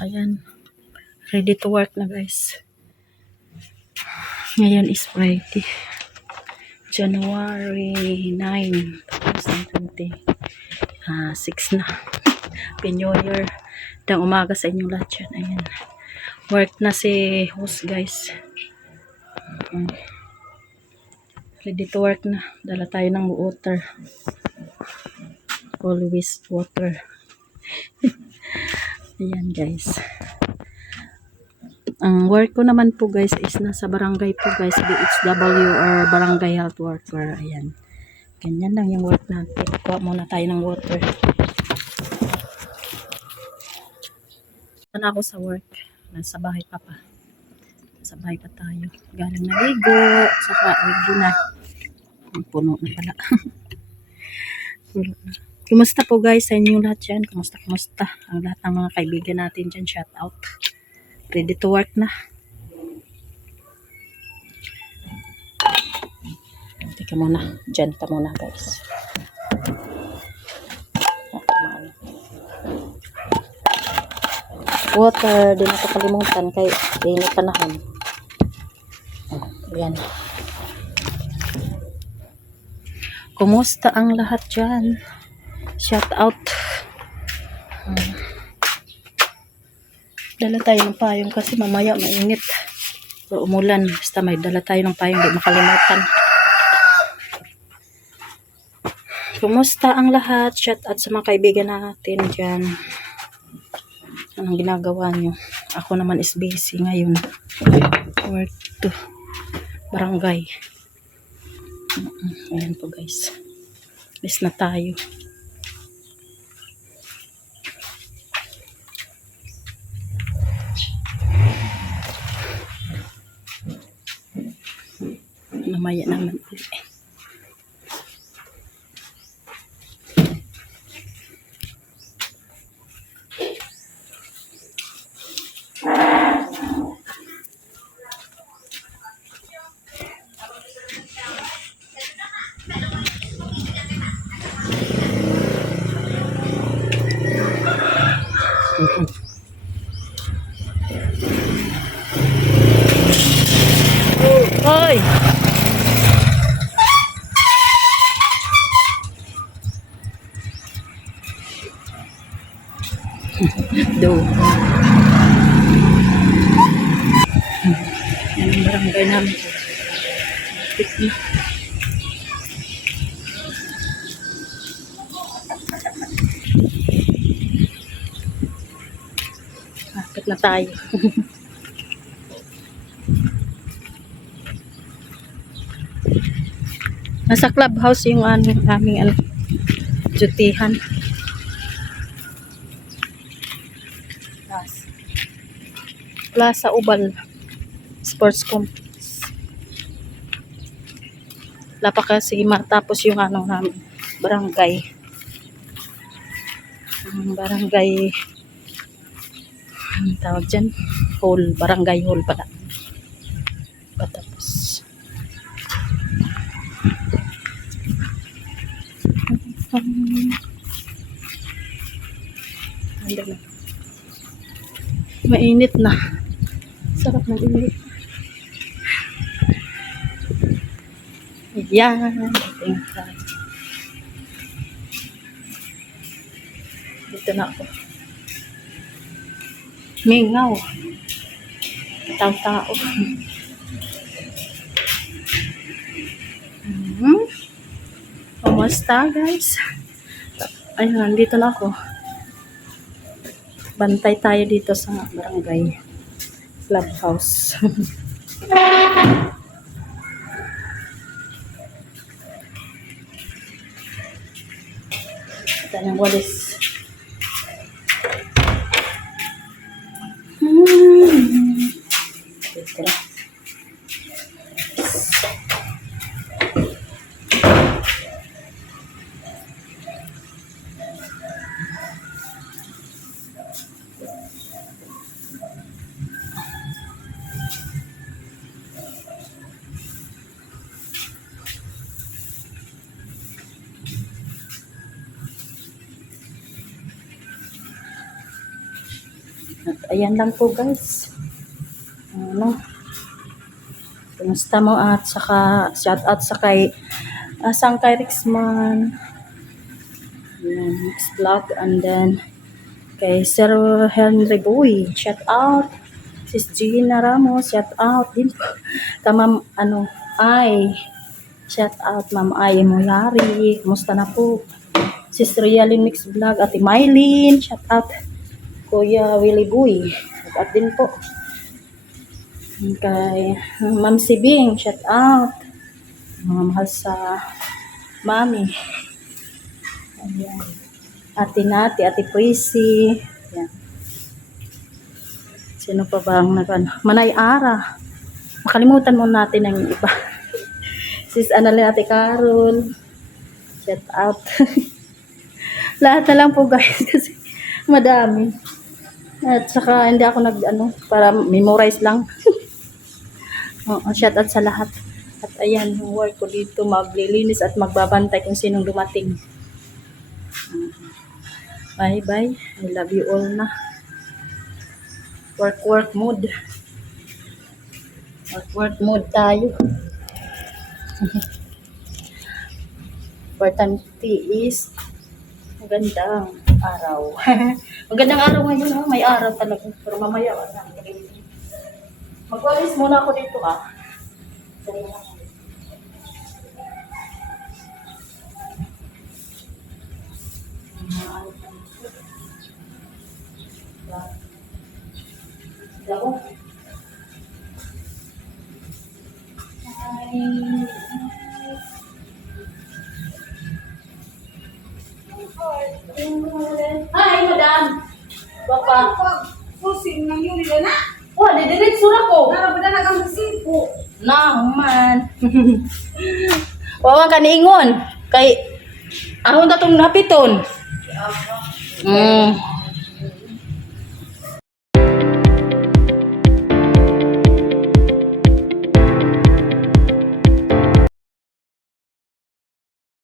Ayan. Ready to work na guys. Ngayon is Friday. January 9, 2020. 6 na. Happy New Year. Dang umaga sa inyong lahat yan. Ayan. Work na si host guys. Ready to work na. Dala tayo ng water. Always water. Ayan guys. Ang work ko naman po guys is nasa barangay po guys. BHW or barangay health worker. Ayan. Ganyan lang yung work natin. Kuha muna tayo ng water. Na ako sa work. Nasa bahay pa. Nasa bahay pa tayo. Galing na ligo. Saka ligo na. Puno na pala. Puno na. Kumusta po guys sa inyong lahat dyan? Kumusta? Ang lahat ng mga kaibigan natin dyan. Shout out. Ready to work na. Teka muna. Dyan ka muna guys. Water. Di na ito kalimutan kay init panahon. Ayan. Kumusta ang lahat dyan? Shout out. Dala tayo ng payong kasi mamaya mainit. O umulan. Basta may dala tayo ng payong. Di makalimutan. Kumusta ang lahat? Shout out sa mga kaibigan natin dyan. Anong ginagawa nyo? Ako naman is busy ngayon. Work to barangay. Ayan po guys. Alis na tayo. Mamaya naman ulit. Hoy! Do. Yan ang barangay namin. Tik na. Kapit na tayo. Nasa clubhouse yung aming dutihan. Plaza Ubal Sports Complex. Wala pa kasi matapos yung namin barangay. Barangay tawag dyan hall, barangay hall pala patapos. Mainit na. Sarap ng init. Ayan. Dito na ako. Mingaw. Tao-tao. Kumusta guys? Ayun, dito na ako. Bantay tayo dito sa barangay clubhouse. Ito ng walis. Dito na. ayan lang po guys. Ano? Kumusta mo at saka shout out sa kay Sangkay Rixman. Ayan, next vlog and then kay Sir Henry Boy, shout out. Sis Gina Ramos, shout out din po. Ma'am, ay, shout out Ma'am Ay Moyari, kumusta na po? Sis Realin Mix Vlog, Ate Mylene, shout out. Kuya Willie Boy, shout out din po. Kay Ma'am Sibing, shout out. Mga mahal sa Mami. Ayan. Ate Nati, Ate Prissy. Ayan. Sino pa ba ang Manay Ara. Makalimutan mo natin ang iba. Sis Annalyn, Ate Carol. Shout out. Lahat na lang po guys kasi madami. At saka hindi ako para memorize lang. Shout out sa lahat. At ayan, yung work ko dito, maglilinis at magbabantay kung sinong dumating. Bye bye. I love you all na. Work mode. Work mode tayo. Importante is magandang araw. Magandang araw ngayon, oh. May araw talaga. Pero mamaya, magwalis muna ako dito, ah. Hi, madam. Baka. Pusing na yun nila na. Wah, didiretso na ko. Narabada na kang sipo. Naman. Wawang kaniingon. Kay, ahon na itong napiton.